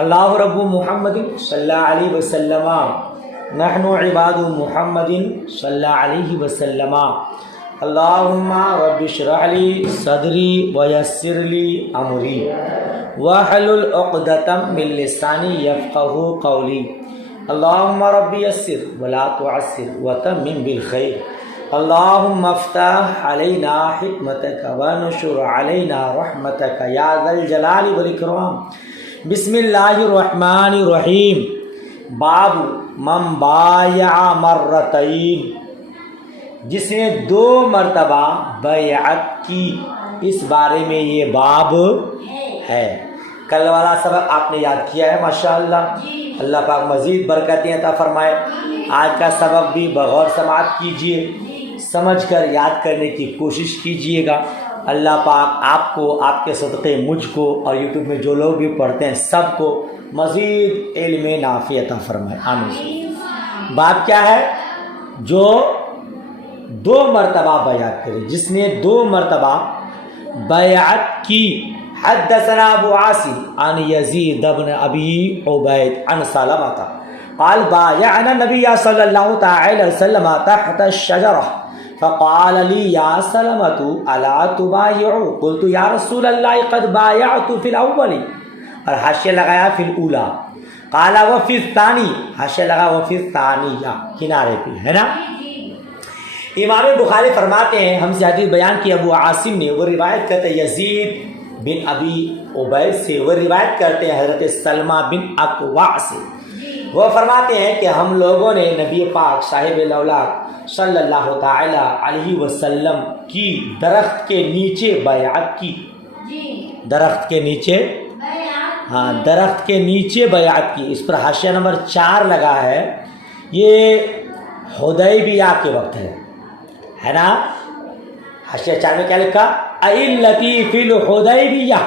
اللہ رب محمد صلی اللہ علیہ وسلم نحن عباد محمد صلی اللہ علیہ وسلم اللہم رب اشرح لی صدری ویسر لی امری واحلل عقدۃ من لسانی یفقہوا قولی اللہم رب یسر ولا تعسر وتمم بالخیر اللہم افتح علینا حکمتک ونشر علینا رحمتک یا ذا الجلال والاکرام۔ بسم اللہ الرحمن الرحیم۔ باب من بایع مرتین، جس نے 2 مرتبہ بیعت کی، اس بارے میں یہ باب ہے۔ کل والا سبق آپ نے یاد کیا ہے ماشاءاللہ، اللہ پاک مزید برکتیں عطا فرمائے۔ آج کا سبق بھی بغور سماعت کیجئے، سمجھ کر یاد کرنے کی کوشش کیجئے گا۔ اللہ پاک آپ کو، آپ کے صدقے مجھ کو، اور یوٹیوب میں جو لوگ بھی پڑھتے ہیں سب کو مزید علم نافع عطا فرمائے، آمین۔ بات کیا ہے؟ جو 2 مرتبہ بیعت کرے، جس نے 2 مرتبہ بیعت کی۔ حدثنا ابو عاصم عن یزید بن ابی عبید عن سلمۃ قال بایعنا النبی صلی اللہ تعالی وسلم تحت الشجرہ فقال لي يا سلمة الا تبايع قلت يا رسول الله قد بايعت في الاول، اور حاشیہ لگایا فی الاولی، قال وفي الثاني، حاشیہ لگا وفي الثانیہ، کنارے پہ ہے نا۔ امام بخاری فرماتے ہیں، ہم سے حدیث بیان کی ابو عاصم نے، وہ روایت کرتے ہیں یزید بن ابی عبید سے، وہ روایت کرتے ہیں حضرت سلمہ بن اکوع سے۔ وہ فرماتے ہیں کہ ہم لوگوں نے نبی پاک صاحب الاولاد صلی اللہ تعالی علیہ وسلم کی درخت کے نیچے بیعت کی۔ درخت کے نیچے، ہاں درخت کے نیچے بیعت کی۔ اس پر حاشیہ نمبر 4 لگا ہے، یہ حدیبیہ کے وقت ہے نا۔ حاشیہ 4 میں کیا لکھا؟ التی فی الحدیبیہ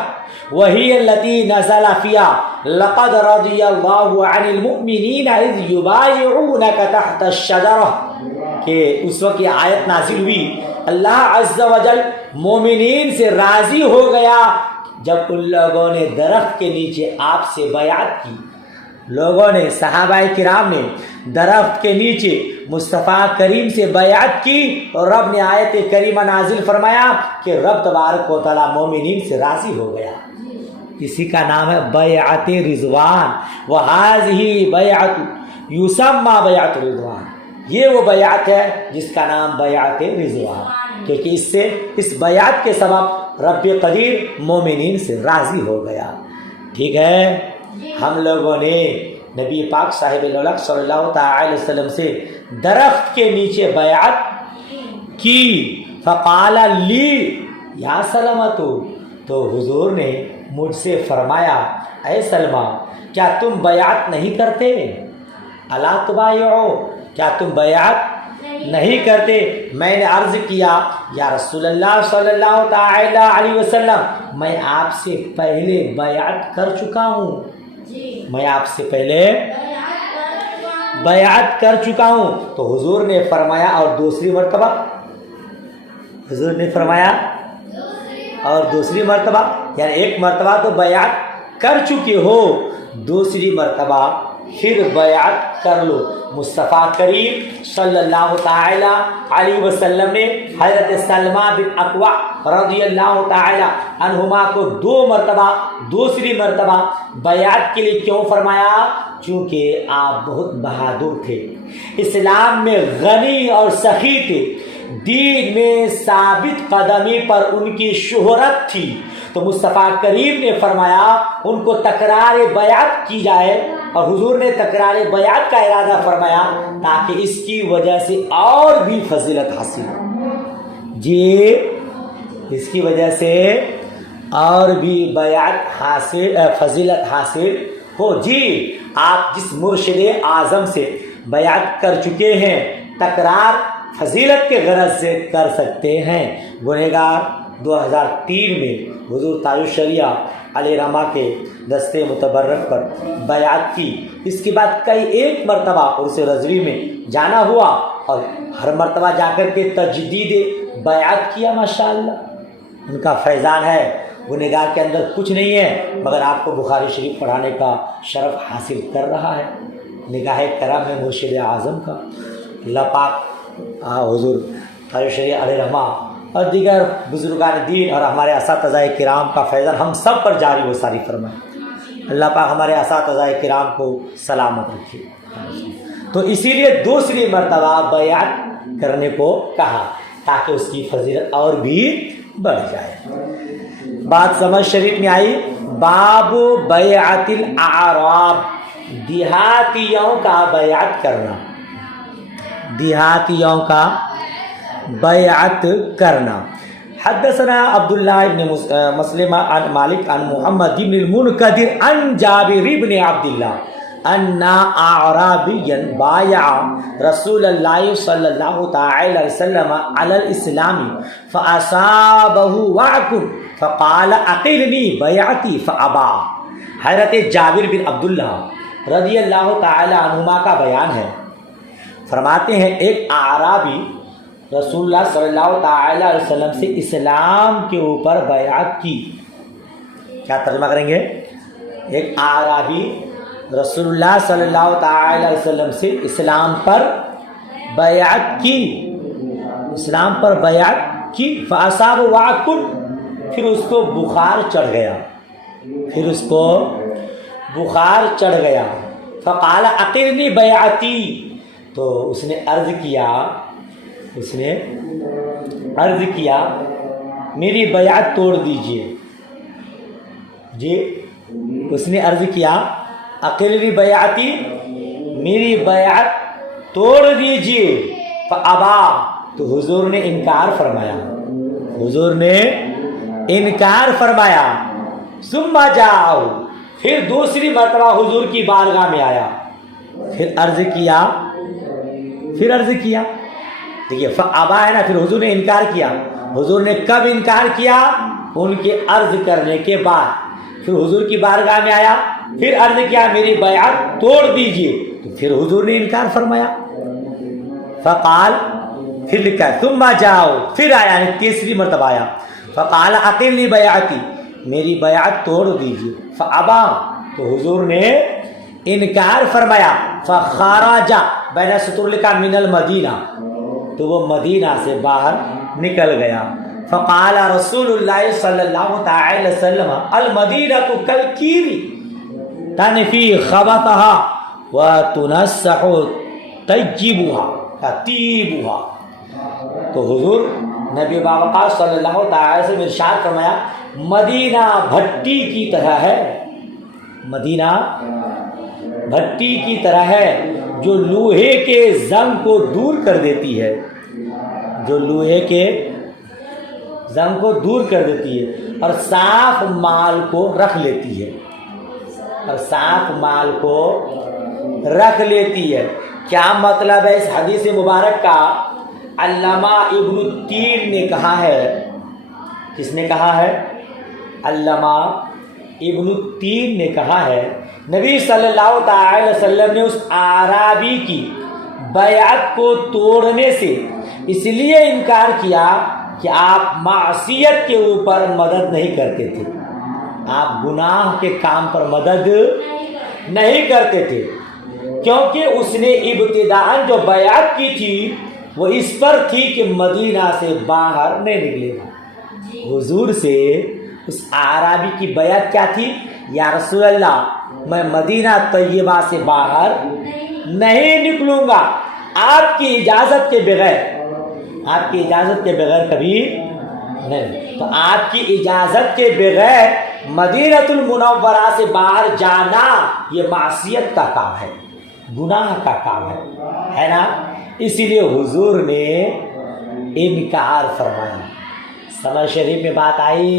وہی التی نزل فیہا لقد رضی اللہ عن المؤمنین اذ یبایعونک تحت الشجرہ، کہ اس وقت یہ آیت نازل ہوئی، اللہ عز و جل مومنین سے راضی ہو گیا جب ان لوگوں نے درخت کے نیچے آپ سے بیعت کی۔ لوگوں نے، صحابہ کرام نے درخت کے نیچے مصطفیٰ کریم سے بیعت کی، اور رب نے آیت کریمہ نازل فرمایا کہ رب تبارک و تعالی مومنین سے راضی ہو گیا۔ اسی کا نام ہے بیعت رضوان، وَهَذِهِ بیعت یسمى بیعت رضوان۔ یہ وہ بیعت ہے جس کا نام بیعت رضوان، کیونکہ اس سے، اس بیعت کے سبب رب قدیر مومنین سے راضی ہو گیا۔ ٹھیک ہے، ہم لوگوں نے نبی پاک صاحب الاولاد صلی اللہ تعالی وسلم سے درخت کے نیچے بیعت کی۔ فقال لی یا سلمۃ، تو حضور نے مجھ سے فرمایا، اے سلمہ کیا تم بیعت نہیں کرتے؟ الا تبایعوا، کیا تم بیعت نہیں کرتے؟ میں نے عرض کیا، یا رسول اللہ صلی اللہ تعالی علیہ وسلم میں آپ سے پہلے بیعت کر چکا ہوں، میں آپ سے پہلے بیعت کر چکا ہوں۔ تو حضور نے فرمایا، اور دوسری مرتبہ؟ حضور نے فرمایا اور دوسری مرتبہ، یعنی ایک مرتبہ تو بیعت کر چکے ہو، دوسری مرتبہ پھر بیعت کر لو۔ مصطفیٰ کریم صلی اللہ تعالی علیہ وسلم نے حضرت سلمہ بن اکوع رضی اللہ تعالی عنہما کو 2 مرتبہ، دوسری مرتبہ بیعت کے لیے کیوں فرمایا؟ چونکہ آپ بہت بہادر تھے، اسلام میں غنی اور سخی تھے، دین میں ثابت قدمی پر ان کی شہرت تھی، تو مصطفیٰ کریم نے فرمایا ان کو تکرار بیعت کی جائے، اور حضور نے تکرار بیعت کا ارادہ فرمایا تاکہ اس کی وجہ سے اور بھی فضیلت حاصل ہو۔ جی، اس کی وجہ سے اور بھی بیعت حاصل، فضیلت حاصل ہو۔ جی، آپ جس مرشد اعظم سے بیعت کر چکے ہیں، تکرار فضیلت کے غرض سے کر سکتے ہیں۔ گنہگار 2003 میں حضور تاج الشریعہ علیہ رحمہ کے دستے متبرک پر بیعت کی۔ اس کے بعد کئی ایک مرتبہ عرس رضوی میں جانا ہوا، اور ہر مرتبہ جا کر کے تجدید بیعت کیا۔ ماشاءاللہ ان کا فیضان ہے، وہ نگاہ کے اندر کچھ نہیں ہے مگر آپ کو بخاری شریف پڑھانے کا شرف حاصل کر رہا ہے، نگاہ کرم ہے مرشد اعظم کا۔ اللہ پاک حضور بخاری شریف علیہ رحمہ اور دیگر بزرگان دین اور ہمارے اساتذہ کرام کا فیضان ہم سب پر جاری و ساری فرمائے۔ اللہ پاک ہمارے اساتذہ کرام کو سلامت رکھے۔ تو اسی لیے دوسری مرتبہ بیعت کرنے کو کہا تاکہ اس کی فضیلت اور بھی بڑھ جائے۔ بات سمجھ شریف میں آئی؟ باب بیعت الاعراب، دیہاتیوں کا بیعت کرنا، دیہاتیوں کا بیعت کرنا۔ حدثنا عبداللہ ابن مسلمہ عن مالک عن محمد بن المنکدر عن جابر بن عبداللہ ان اعرابیا بايع رسول اللہ صلی اللہ تعالی علیہ وسلم علی الاسلام فاصابه وعك فقال اقلني بیعتی فابى۔ حضرت جابر بن عبداللہ رضی اللہ تعالی عنہما کا بیان ہے، فرماتے ہیں ایک اعرابی رسول اللہ صلی اللہ تعالی علیہ وسلم سے اسلام کے اوپر بیعت کی۔ کیا ترجمہ کریں گے؟ ایک اعرابی رسول اللہ صلی اللہ تعالی علیہ وسلم سے اسلام پر بیعت کی، اسلام پر بیعت کی۔ فاصاب واکل، پھر اس کو بخار چڑھ گیا، پھر اس کو بخار چڑھ گیا۔ فقال اقرنی بیعتی، تو اس نے عرض کیا میری بیعت توڑ دیجئے۔ جی اس نے عرض کیا اقرنی بیعتی، میری بیعت توڑ دیجئے۔ فابا، تو حضور نے انکار فرمایا، حضور نے انکار فرمایا۔ ثم جاؤ، پھر دوسری مرتبہ حضور کی بارگاہ میں آیا، پھر عرض کیا دیکھیے فابا ہے نا، پھر حضور نے انکار کیا۔ حضور نے کب انکار کیا؟ ان کے عرض کرنے کے بعد۔ پھر حضور کی بارگاہ میں آیا، پھر عرض کیا میری بیعت توڑ دیجئے، تو پھر حضور نے انکار فرمایا۔ فقال، پھر لکھا ثم جاؤ، پھر آیا یعنی تیسری مرتبہ آیا۔ فقال اقرنی بیعتی، میری بیعت توڑ دیجئے۔ فابا، تو حضور نے انکار فرمایا۔ فخرج، بین سطور لکھا من المدینہ، تو وہ مدینہ سے باہر نکل گیا۔ فقال رسول اللہ صلی اللہ تعالی وسلم المدینہ کالکیر تنفی خبثها وتنسح طیبها۔ تو حضور نبی بابا صلی اللہ تعالی وسلم ارشاد فرمایا مدینہ بھٹی کی طرح ہے، مدینہ بھٹی کی طرح ہے جو لوہے کے زنگ کو دور کر دیتی ہے، جو لوہے کے زنگ کو دور کر دیتی ہے اور صاف مال کو رکھ لیتی ہے، اور صاف مال کو رکھ لیتی ہے۔ کیا مطلب ہے اس حدیث مبارک کا؟ علامہ ابن التین نے کہا ہے، کس نے کہا ہے؟ علامہ ابن التین نے کہا ہے نبی صلی اللہ تعالی وسلم نے اس اعرابی کی بیعت کو توڑنے سے اس لیے انکار کیا کہ آپ معصیت کے اوپر مدد نہیں کرتے تھے، آپ گناہ کے کام پر مدد نہیں کرتے تھے، کیونکہ اس نے ابتداءً جو بیعت کی تھی وہ اس پر تھی کہ مدینہ سے باہر نہیں نکلے گا۔ حضور سے اس اعرابی کی بیعت کیا تھی؟ یا رسول اللہ میں مدینہ طیبہ سے باہر نہیں نکلوں گا آپ کی اجازت کے بغیر، آپ کی اجازت کے بغیر کبھی نہیں۔ تو آپ کی اجازت کے بغیر مدینۃ المنورہ سے باہر جانا یہ معصیت کا کام ہے، گناہ کا کام ہے نا؟ اسی لیے حضور نے انکار فرمایا۔ سمجھ شریف میں بات آئی؟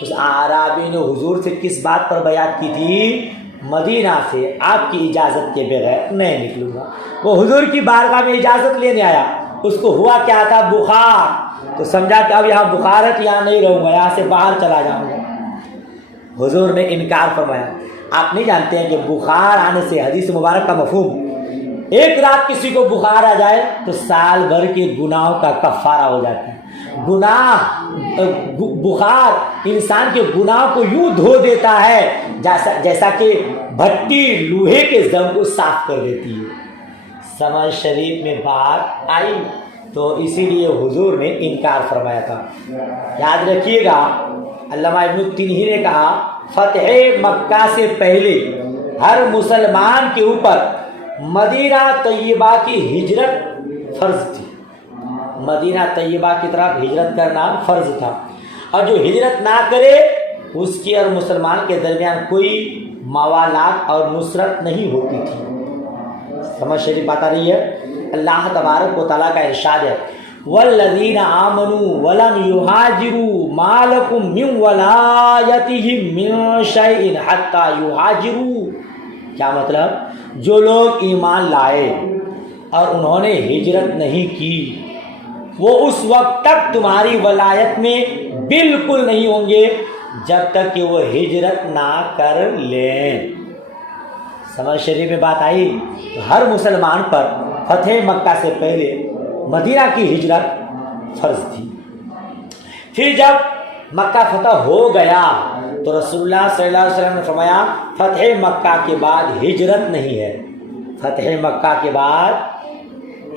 اس اعرابی نے حضور سے کس بات پر بیعت کی تھی؟ مدینہ سے آپ کی اجازت کے بغیر نہیں نکلوں گا۔ وہ حضور کی بارگاہ میں اجازت لینے آیا، اس کو ہوا کیا تھا؟ بخار، تو سمجھا کہ اب یہاں بخار ہے کہ یہاں نہیں رہوں گا، یہاں سے باہر چلا جاؤں گا۔ حضور نے انکار فرمایا۔ آپ نہیں جانتے ہیں کہ بخار آنے سے حدیث مبارک کا مفہوم ایک رات کسی کو بخار آ جائے تو سال بھر کے گناہوں کا کفارہ ہو جاتا ہے۔ بخار انسان کے گناہ کو یوں دھو دیتا ہے جیسا کہ بھٹی لوہے کے زنگ کو صاف کر دیتی ہے۔ سمجھ شریف میں بات آئی تو اسی لیے حضور نے انکار فرمایا تھا۔ یاد رکھیے گا، علامہ ابن التنہی نے کہا فتح مکہ سے پہلے ہر مسلمان کے اوپر مدینہ طیبہ کی ہجرت فرض تھی۔ مدینہ طیبہ کی طرف ہجرت کرنا فرض تھا، اور جو ہجرت نہ کرے اس کی اور مسلمان کے درمیان کوئی موالات اور نصرت نہیں ہوتی تھی۔ سمجھ شریف بات آ رہی ہے؟ اللہ تبارک و تعالیٰ کا ارشاد ہے والذین آمنوا ولم یہاجروا ما لکم من ولایتہم من شیء حتی یہاجروا۔ کیا مطلب؟ جو لوگ ایمان لائے اور انہوں نے ہجرت نہیں کی وہ اس وقت تک تمہاری ولایت میں بالکل نہیں ہوں گے جب تک کہ وہ ہجرت نہ کر لیں۔ سمجھ شریف میں بات آئی؟ تو ہر مسلمان پر فتح مکہ سے پہلے مدینہ کی ہجرت فرض تھی۔ پھر جب مکہ فتح ہو گیا تو رسول اللہ صلی اللہ علیہ وسلم نے فرمایا فتح مکہ کے بعد ہجرت نہیں ہے، فتح مکہ کے بعد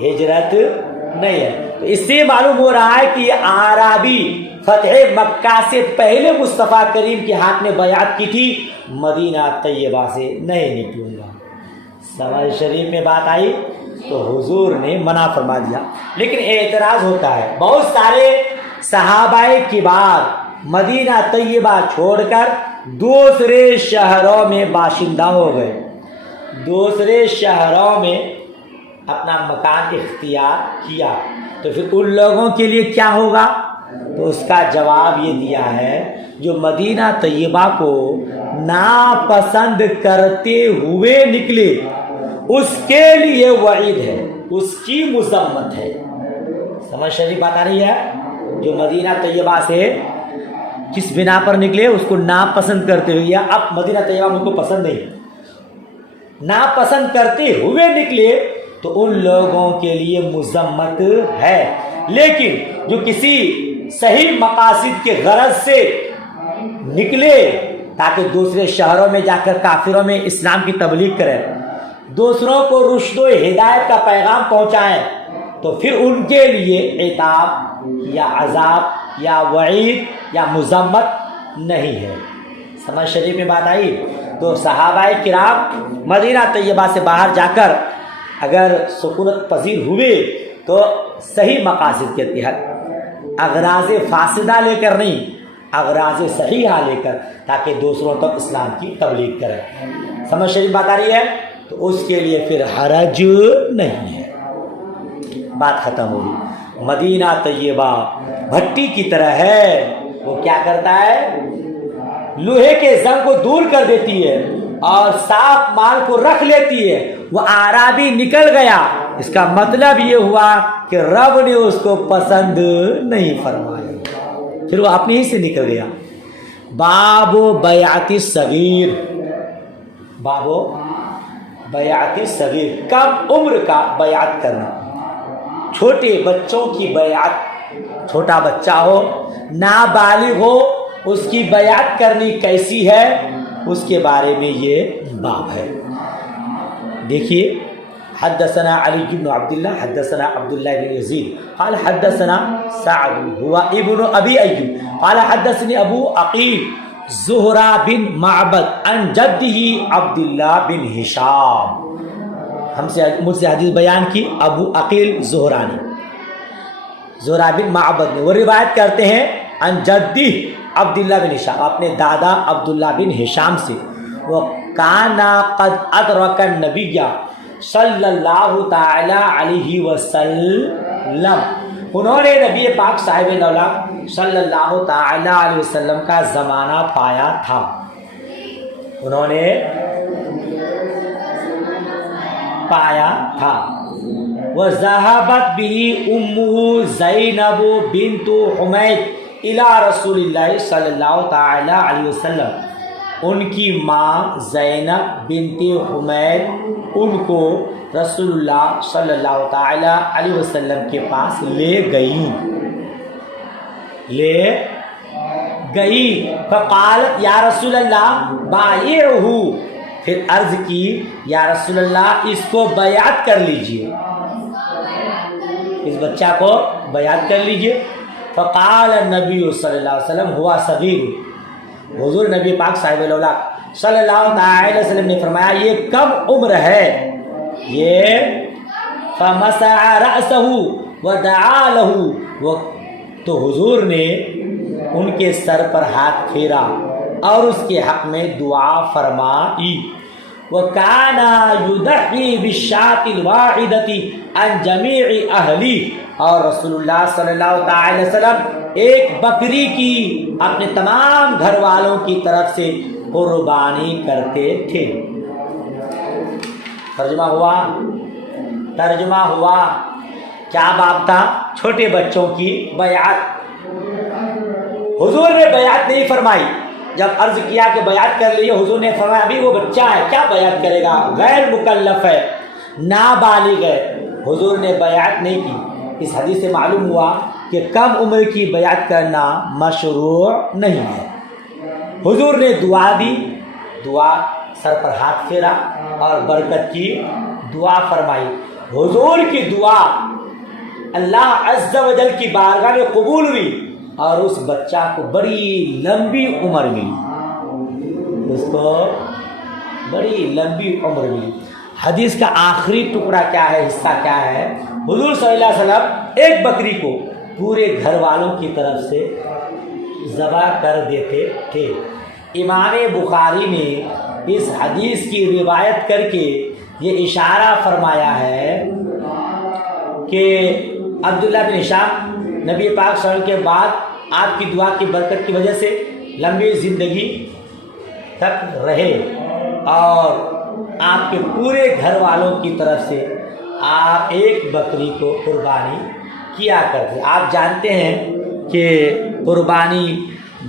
ہجرت نہیں ہے۔ تو اس سے معلوم ہو رہا ہے کہ یہ اعرابی فتح مکہ سے پہلے مصطفیٰ کریم کے ہاتھ میں بیعت کی تھی، مدینہ طیبہ سے نہیں نکلوں گا۔ سمجھ شریف میں بات آئی تو حضور نے منع فرما دیا۔ لیکن اعتراض ہوتا ہے، بہت سارے صحابہ کے بعد مدینہ طیبہ چھوڑ کر دوسرے شہروں میں باشندہ ہو گئے، دوسرے شہروں میں اپنا مکان اختیار کیا، تو پھر ان لوگوں کے لیے کیا ہوگا؟ تو اس کا جواب یہ دیا ہے جو مدینہ طیبہ کو ناپسند کرتے ہوئے نکلے اس کے لیے وعید ہے، اس کی مذمت ہے۔ سمجھ شریف بات آ رہی ہے؟ جو مدینہ طیبہ سے کس بنا پر نکلے، اس کو ناپسند کرتے ہوئے، یا اب مدینہ طیبہ مجھ کو پسند نہیں، ناپسند کرتے ہوئے نکلے تو ان لوگوں کے لیے مذمت ہے۔ لیکن جو کسی صحیح مقاصد کے غرض سے نکلے تاکہ دوسرے شہروں میں جا کر کافروں میں اسلام کی تبلیغ کریں، دوسروں کو رشد و ہدایت کا پیغام پہنچائیں، تو پھر ان کے لیے عتاب یا عذاب یا وعید یا مذمت نہیں ہے۔ سمجھ شریف میں بات آئی؟ تو صحابہ کرام مدینہ طیبہ سے باہر جا کر اگر سکونت پذیر ہوئے تو صحیح مقاصد کے تحت، اغراض فاسدہ لے کر نہیں، اغراض صحیحہ لے کر، تاکہ دوسروں تک اسلام کی تبلیغ کریں۔ سمجھ شریف بات آ رہی ہے؟ تو اس کے لیے پھر حرج نہیں ہے۔ بات ختم ہوگی۔ مدینہ طیبہ بھٹی کی طرح ہے، وہ کیا کرتا ہے؟ لوہے کے زنگ کو دور کر دیتی ہے اور صاف مال کو رکھ لیتی ہے۔ وہ اعرابی نکل گیا، اس کا مطلب یہ ہوا کہ رب نے اس کو پسند نہیں فرمایا، پھر وہ اپنے ہی سے نکل گیا۔ باب بیعت الصغیر، باب بیعت الصغیر، کم عمر کا بیعت کرنا، چھوٹے بچوں کی بیعت، چھوٹا بچہ ہو، نابالغ ہو، اس کی بیعت کرنی کیسی ہے، اس کے بارے میں یہ باب ہے۔ دیکھیے، حدثنا علی بن عبداللہ حدثنا عبداللہ بن یزید قال حدثنا سعد هو ابن ابی ایوب قال حدثني ابو عقیل زہرہ بن معبد عن جدہ عبداللہ بن ہشام، مجھ سے حدیث بیان کی ابو عقیل زہرہ نے، زہرہ بن معبد نے، وہ روایت کرتے ہیں عن جدہ عبداللہ بن ہشام، اپنے دادا عبداللہ بن ہشام سے، وہ کانا قد ادرک النبی صلی اللہ تعالی علیہ وسلم، انہوں نے نبی پاک صاحب نولا صلی اللہ تعالی علیہ وسلم کا زمانہ پایا تھا، انہوں نے پایا تھا۔ وذهبت به امه زینب بنت حمید الی رسول اللہ صلی اللہ تعالی علیہ وسلم، ان کی ماں زینب بنت حمید ان کو رسول اللہ صلی اللہ تعالی علیہ وسلم کے پاس لے گئی فقالت یا رسول اللہ بایعہ، پھر عرض کی یا رسول اللہ اس کو بیعت کر لیجئے، اس بچہ کو بیعت کر لیجئے۔ فقال النبی صلی اللہ علیہ وسلم ہوا صغیر، حضور نبی پاک صاحب الاولیاء صلی اللہ علیہ وسلم نے فرمایا یہ کم عمر ہے، یہ فمسح رأسہ ودعا لہ، تو حضور نے ان کے سر پر ہاتھ پھیرا اور اس کے حق میں دعا فرمائی۔ وَكَانَ يُضَحِّي بِالشَّاةِ الْوَاحِدَةِ عَنْ جَمِيعِ أَهْلِهِ، اور رسول اللہ صلی اللہ علیہ وسلم ایک بکری کی اپنے تمام گھر والوں کی طرف سے قربانی کرتے تھے۔ ترجمہ ہوا کیا باب تھا؟ چھوٹے بچوں کی بیعت۔ حضور نے بیعت نہیں فرمائی، جب عرض کیا کہ بیعت کر لیے، حضور نے فرمایا ابھی وہ بچہ ہے، کیا بیعت کرے گا، غیر مکلف ہے، نابالغ ہے، حضور نے بیعت نہیں کی۔ اس حدیث سے معلوم ہوا کہ کم عمر کی بیعت کرنا مشروع نہیں ہے۔ حضور نے دعا دی، دعا سر پر ہاتھ پھیرا اور برکت کی دعا فرمائی۔ حضور کی دعا اللہ عز و جل کی بارگاہ میں قبول ہوئی اور اس بچہ کو بڑی لمبی عمر ملی، اس کو بڑی لمبی عمر ملی۔ حدیث کا آخری ٹکڑا کیا ہے، حصہ کیا ہے؟ حضور صلی اللہ علیہ وسلم ایک بکری کو پورے گھر والوں کی طرف سے ذبح کر دیتے تھے۔ امام بخاری نے اس حدیث کی روایت کر کے یہ اشارہ فرمایا ہے کہ عبداللہ بن ہشام نبی پاک صلی اللہ علیہ وسلم کے بعد آپ کی دعا کی برکت کی وجہ سے لمبی زندگی تک رہے اور آپ کے پورے گھر والوں کی طرف سے آپ ایک بکری کو قربانی کیا کرتے۔ آپ جانتے ہیں کہ قربانی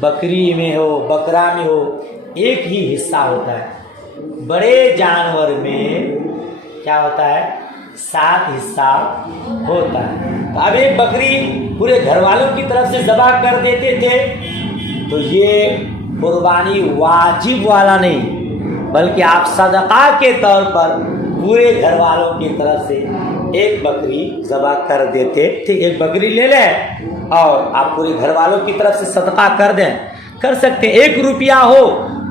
بکری میں ہو بکرا میں ہو ایک ہی حصہ ہوتا ہے، بڑے جانور میں کیا ہوتا ہے 7 حصہ ہوتا ہے۔ تو اب ایک بکری پورے گھر والوں کی طرف سے ذبح کر دیتے تھے تو یہ قربانی واجب والا نہیں بلکہ آپ صدقہ کے طور پر پورے گھر والوں کی طرف سے ایک بکری ذبح کر دیتے تھے۔ ایک بکری لے لیں اور آپ پورے گھر والوں کی طرف سے صدقہ کر دیں، کر سکتے ہیں۔ 1 روپیہ ہو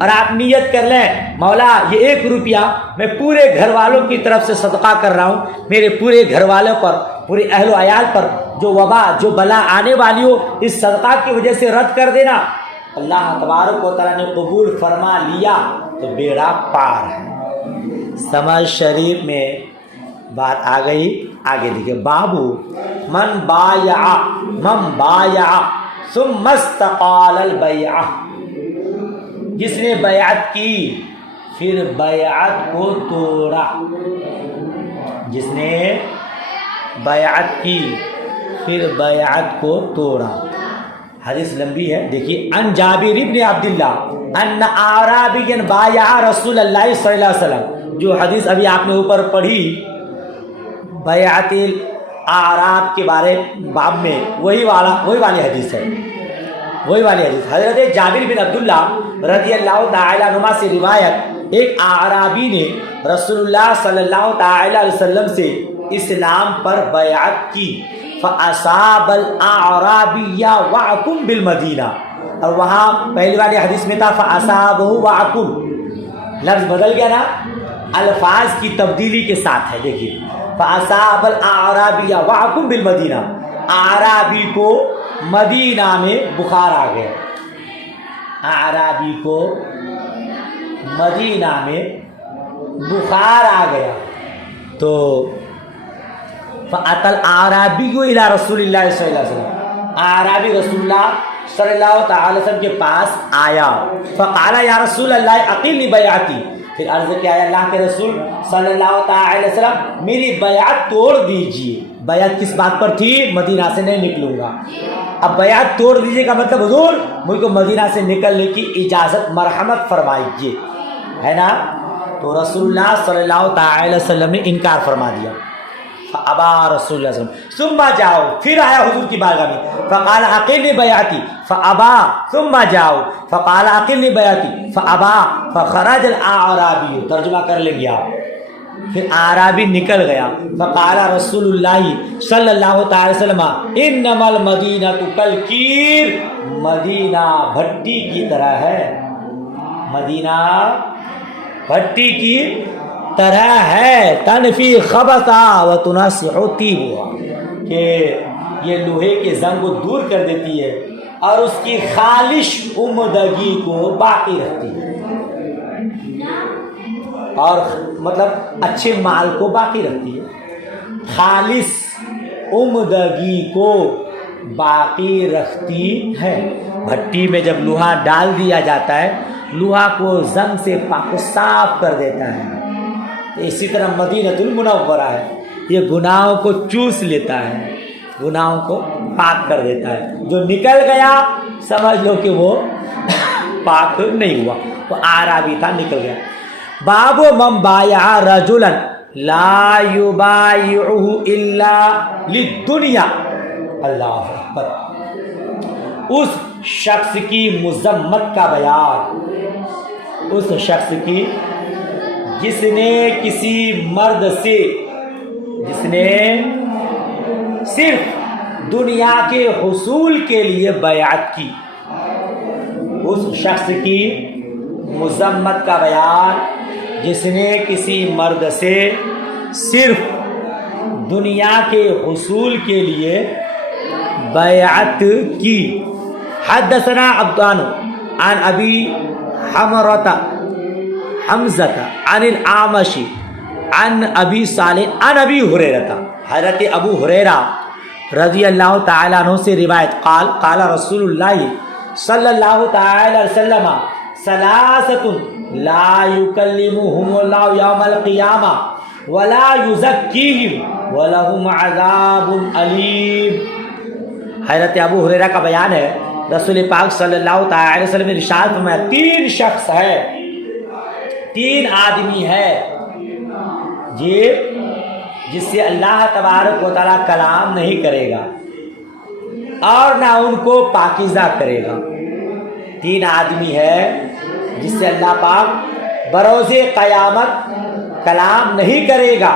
اور آپ نیت کر لیں مولا یہ 1 روپیہ میں پورے گھر والوں کی طرف سے صدقہ کر رہا ہوں، میرے پورے گھر والوں پر، پورے اہل و عیال پر جو وبا جو بلا آنے والی ہو اس صدقہ کی وجہ سے رد کر دینا۔ اللہ تبارک و تعالیٰ نے قبول فرما لیا تو بیڑا پار ہے۔ سمجھ شریف میں بات آ گئی۔ آگے دیکھیں، بابو من بایا ثم استقال البیعہ، جس نے بیعت کی پھر بیعت کو توڑا، جس نے بیعت کی پھر بیعت کو توڑا۔ حدیث لمبی ہے، دیکھیے ان جابر بن عبداللہ ان اعرابیا بایا رسول اللہ صلی اللہ علیہ وسلم، جو حدیث ابھی آپ نے اوپر پڑھی بیعت الاعراب کے بارے باب میں وہی والی حدیث ہے، وہی والی حدیث۔ حضرت جابر بن عبداللہ رضی اللہ تعالی عنہما سے روایت، ایک اعرابی نے رسول اللہ صلی اللہ تعالی علیہ وسلم سے اسلام پر بیعت کی، فَأَصَابَ الْأَعْرَابِيَّ وَعْكُمْ بِالْمَدِينَةِ، اور وہاں پہلی والی حدیث میں تھا فَأَصَابَهُ وَعْكُمْ، لفظ بدل گیا نا، الفاظ کی تبدیلی کے ساتھ ہے۔ دیکھیے فَأَصَابَ الْأَعْرَابِيَّ وَعْكُمْ بِالْمَدِينَةِ، اعرابی کو مدینہ میں بخار آ گیا، اعرابی کو مدینہ میں بخار آ گیا تو فَأَتَى الْأَعْرَابِيُّ إِلَىٰ رَسُولِ اللَّهِ صلی اللہ علیہ وسلم، اعرابی رسول اللہ صلی اللہ تعالی وسلم کے پاس آیا، فَقَالَ يَا رَسُولَ اللَّهِ أَقِلْ بَيْعَتِي، پھر عرض کیا ہے اللہ کے رسول صلی اللہ تعالی وسلم میری بیعت توڑ دیجیے۔ بیعت کس بات پر تھی؟ مدینہ سے نہیں نکلوں گا، اب بیعت توڑ دیجیے کا مطلب حضور مجھ کو مدینہ سے نکلنے کی اجازت مرحمت فرمائیے، ہے نا؟ تو رسول اللہ صلی اللہ تعالی وسلم نے انکار فرما دیا. فابا رسول اللہ صلی اللہ علیہ وسلم ثم جاؤ، پھر آیا حضور کی بارگاہ میں، فقال اقلنی بیعتی فابا ثم جاؤ فقال اقلنی بیعتی فابا فخرج الاعرابی. ترجمہ کر لیں گے آپ. پھر اعرابی نکل گیا. فقال رسول اللہ صلی اللہ تعالی وسلم انما المدینہ کالکیر، مدینہ بھٹی کی طرح ہے، مدینہ بھٹی کی طرح ہے. تنفی خبثا و تنصح طیبا، کہ یہ لوہے کے زنگ کو دور کر دیتی ہے اور اس کی خالص عمدگی کو باقی رکھتی ہے، اور مطلب اچھے مال کو باقی رکھتی ہے، خالص عمدگی کو باقی رکھتی ہے. بھٹی میں جب لوہا ڈال دیا جاتا ہے، لوہا کو زنگ سے پاک صاف کر دیتا ہے. اسی طرح مدینۃ المنورہ ہے، یہ گناہوں کو چوس لیتا ہے، گناہوں کو پاک کر دیتا ہے. جو نکل گیا سمجھ لو کہ وہ پاک نہیں ہوا، وہ اعرابی تھا، نکل گیا. باب من بايع رجلا لا يبايعه الا للدنيا. اللہ اکبر. اس شخص کی مذمت کا بیان، اس شخص کی جس نے کسی مرد سے، جس نے صرف دنیا کے حصول کے لیے بیعت کی، اس شخص کی مذمت کا بیان جس نے کسی مرد سے صرف دنیا کے حصول کے لیے بیعت کی. حدثنا عبدان عن ابی حمرۃ حمزۃ عن الاعمش عن ابی صالح عن ابی ہریرہ. حضرت ابو ہریرہ رضی اللہ تعالیٰ عنہ سے روایت، قال قال رسول اللہ صلی اللہ تعالی وسلم ثلاثۃ لا یکلمہم اللہ یوم القیامہ ولا یزکیہم ولہم عذاب علیم. حضرت ابو ہریرہ کا بیان ہے، رسول پاک صلی اللہ تعالی وسلم نے ارشاد فرمایا، تین شخص ہے، تین آدمی ہے جس سے اللہ تبارک و تعالیٰ کلام نہیں کرے گا اور نہ ان کو پاکیزہ کرے گا. تین آدمی ہے جس سے اللہ پاک بروز قیامت کلام نہیں کرے گا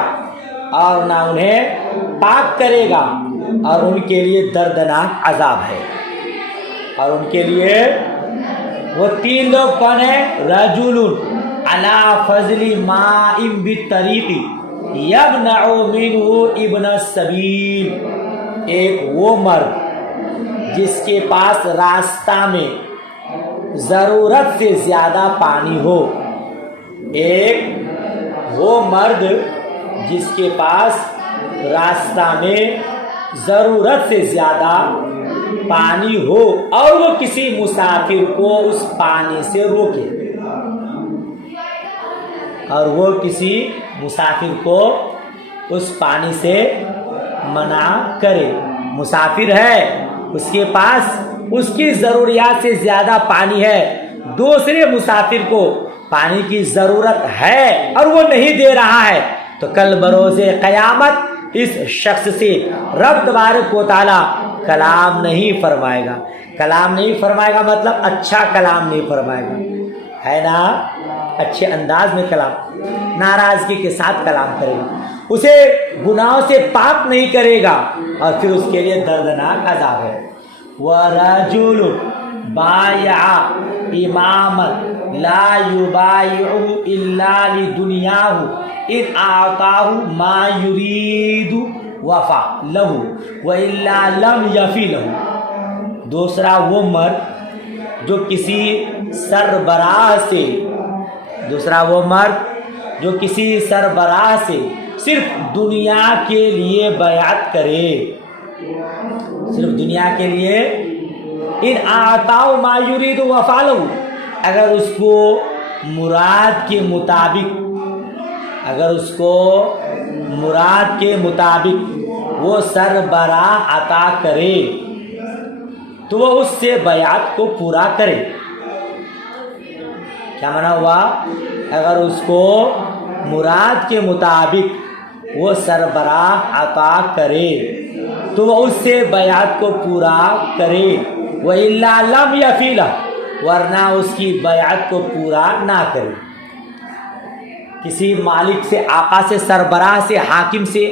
اور نہ انہیں پاک کرے گا، اور ان کے لیے دردناک عذاب ہے. اور ان کے لیے وہ تین لوگ کون ہیں؟ رجل علی فضل ماء بالطریق یمنع منہ ابن السبیل. ایک وہ مرد جس کے پاس راستہ میں ضرورت سے زیادہ پانی ہو، ایک وہ مرد جس کے پاس راستہ میں ضرورت سے زیادہ پانی ہو اور وہ کسی مسافر کو اس پانی سے روکے، اور وہ کسی مسافر کو اس پانی سے منع کرے. مسافر ہے، اس کے پاس اس کی ضروریات سے زیادہ پانی ہے، دوسرے مسافر کو پانی کی ضرورت ہے اور وہ نہیں دے رہا ہے، تو کل بروز قیامت اس شخص سے رب تبارک و تعالی کلام نہیں فرمائے گا. کلام نہیں فرمائے گا مطلب اچھا کلام نہیں فرمائے گا، ہے نا؟ اچھے انداز میں کلام، ناراضگی کے ساتھ کلام کرے گا، اسے گناہوں سے پاک نہیں کرے گا، اور پھر اس کے لیے دردناک عذاب ہے. وَرَجُلٌ بَايَعَ إِمَامًا لَا يُبَايِعُهُ إِلَّا لِدُنْيَاهُ إِنْ أَعْطَاهُ مَا يُرِيدُ وَفَى لَهُ وَإِلَّا لَمْ يَفِي لَهُ. دوسرا وہ مرد جو کسی سربراہ سے، دوسرا وہ مرد جو کسی سربراہ سے صرف دنیا کے لیے بیعت کرے، صرف دنیا کے لیے. ان آتاؤ ما یرید وفعلہ، اگر اس کو مراد کے مطابق، اگر اس کو مراد کے مطابق وہ سربراہ عطا کرے، تو وہ اس سے بیعت کو پورا کرے. کیا مانا ہوا؟ اگر اس کو مراد کے مطابق وہ سربراہ عطا کرے تو وہ اس سے بیعت کو پورا کرے. وَإِلَّا لَمْ يَفِعْلْ، ورنہ اس کی بیعت کو پورا نہ کرے. کسی مالک سے، آقا سے، سربراہ سے، حاکم سے،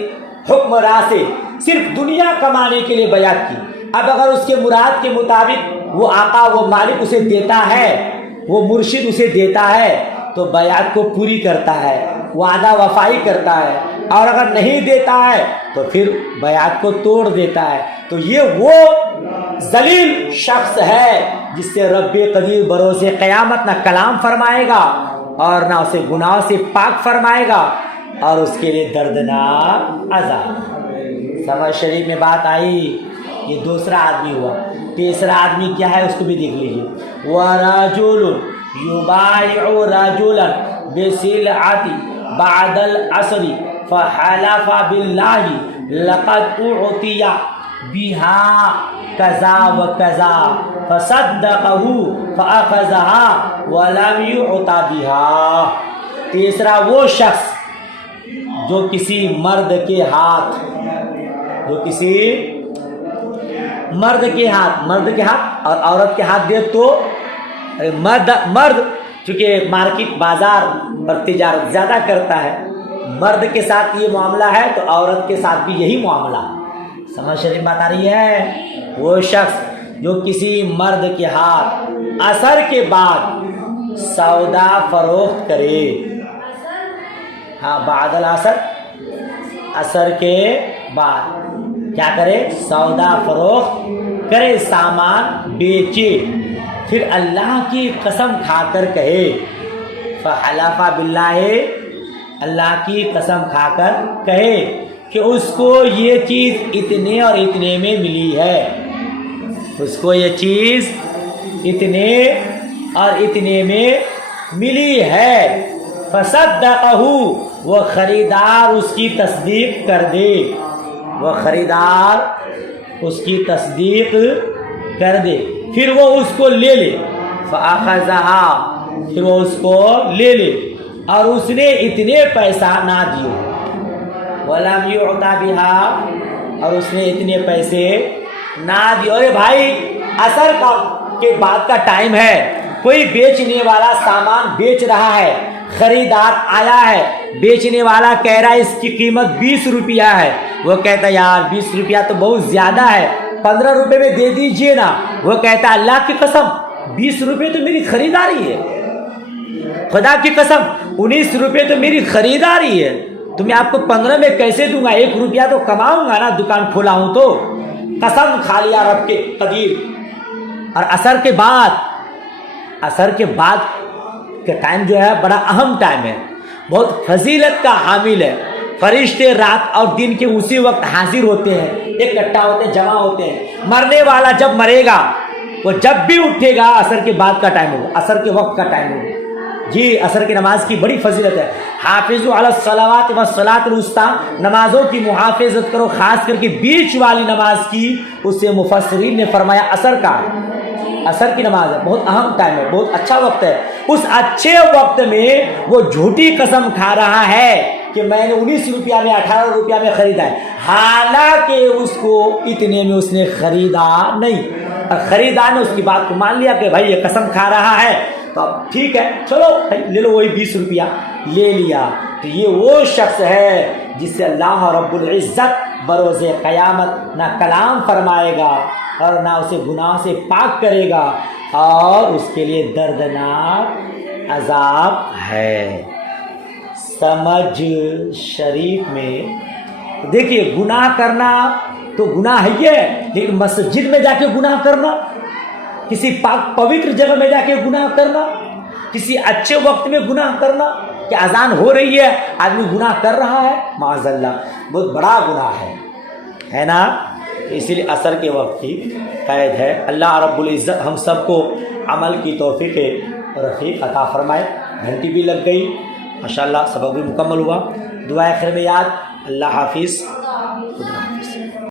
حکمراں سے صرف دنیا کمانے کے لیے بیعت کی. اب اگر اس کے مراد کے مطابق وہ آقا، وہ مالک اسے دیتا ہے، وہ مرشد اسے دیتا ہے تو بیعت کو پوری کرتا ہے، وعدہ وفائی کرتا ہے. اور اگر نہیں دیتا ہے تو پھر بیعت کو توڑ دیتا ہے. تو یہ وہ ذلیل شخص ہے جس سے رب قدیر بروز قیامت نہ کلام فرمائے گا اور نہ اسے گناہوں سے پاک فرمائے گا، اور اس کے لیے دردناک عذاب. سمجھ شریف میں بات آئی. یہ دوسرا آدمی ہوا. تیسرا آدمی کیا ہے اس کو بھی دیکھ لیجیے. وَرَجُلٌ يُبَايِعُ رَجُلًا بِسِلْعَةٍ بَعْدَ الْعَصْرِ فَحَلَفَ بِاللَّهِ لَقَدْ أُعْطِيَ بِهَا كَذَا وَكَذَا فَصَدَّقَهُ فَأَخَذَهَا وَلَمْ يُعْطَ بِهَا. تیسرا وہ شخص جو کسی مرد کے ہاتھ، مرد کے ہاتھ اور عورت کے ہاتھ دے تو مرد چونکہ مارکیٹ بازار پر تجارت زیادہ کرتا ہے، مرد کے ساتھ یہ معاملہ ہے تو عورت کے ساتھ بھی یہی معاملہ. سمجھ شریف بات آ رہی ہے؟ وہ شخص جو کسی مرد کے ہاتھ عصر کے بعد سودا فروخت کرے. ہاں، بعد العصر، عصر کے بعد کیا کرے؟ سودا فروخت کرے، سامان بیچے. پھر اللہ کی قسم کھا کر کہے، فحلف باللہ، اللہ کی قسم کھا کر کہے کہ اس کو یہ چیز اتنے اور اتنے میں ملی ہے، اس کو یہ چیز اتنے اور اتنے میں ملی ہے. فصدقہ، وہ خریدار اس کی تصدیق کر دے، وہ خریدار اس کی تصدیق کر دے. پھر وہ اس کو لے لے. فَأَخَذَهَا، پھر وہ اس کو لے لے اور اس نے اتنے پیسہ نہ دیے. وَلَمْ يُعْطَ بِهَا، اور اس نے اتنے پیسے نہ دیے. ارے بھائی، عصر کے بعد کا ٹائم ہے، کوئی بیچنے والا سامان بیچ رہا ہے، خریدار آیا ہے، بیچنے والا کہہ رہا ہے اس کی قیمت 20 روپیہ ہے. وہ کہتا ہے یار 20 روپیہ تو بہت زیادہ ہے، 15 روپے میں دے دیجئے نا. وہ کہتا ہے اللہ کی قسم 20 روپے تو میری خریداری ہے، خدا کی قسم 19 روپے تو میری خریداری ہے، تو میں آپ کو 15 میں کیسے دوں گا؟ 1 روپیہ تو کماؤں گا نا، دکان کھولا ہوں تو. قسم کھا لیا رب کے قدیر. اور عصر کے بعد کا ٹائم جو ہے بڑا اہم ٹائم ہے، بہت فضیلت کا حامل ہے. فرشتے رات اور دن کے اسی وقت حاضر ہوتے ہیں، اکٹھا ہوتے ہیں، جمع ہوتے ہیں. مرنے والا جب مرے گا، وہ جب بھی اٹھے گا عصر کے بعد کا ٹائم ہوگا، عصر کے وقت کا ٹائم ہوگا. جی، عصر کی نماز کی بڑی فضیلت ہے. حافظوا علی الصلوات والصلاۃ الوسطیٰ، نمازوں کی محافظت کرو، خاص کر کے بیچ والی نماز کی. اس سے مفسرین نے فرمایا عصر کی نماز ہے، بہت اہم ٹائم ہے، بہت اچھا وقت ہے. اس اچھے وقت میں وہ جھوٹی قسم کھا رہا ہے کہ میں نے 19 روپیہ میں 18 روپیہ میں خریدا ہے، حالانکہ اس کو اتنے میں اس نے خریدا نہیں. اور خریدار نے اس کی بات کو مان لیا کہ بھائی یہ قسم کھا رہا ہے تو اب ٹھیک ہے، چلو لے لو، وہی 20 روپیہ لے لیا. تو یہ وہ شخص ہے جس سے اللہ رب العزت بروز قیامت نہ کلام فرمائے گا اور نہ اسے گناہ سے پاک کرے گا، اور اس کے لیے دردناک عذاب ہے. سمجھ شریف میں دیکھیے، گناہ کرنا تو گناہ ہے ہی ہے، لیکن مسجد میں جا کے گناہ کرنا، کسی پاک پوتر جگہ میں جا کے گناہ کرنا، کسی اچھے وقت میں گناہ کرنا، کہ اذان ہو رہی ہے آدمی گناہ کر رہا ہے، معاذ اللہ، بہت بڑا گناہ ہے نا. اسی لیے عصر کے وقت کی قید ہے. اللہ رب العزت ہم سب کو عمل کی توفیق رفیق عطا فرمائے. گھنٹی بھی لگ گئی، ماشاءاللہ سبق بھی مکمل ہوا. دعائے خیر میں یاد. اللہ حافظ.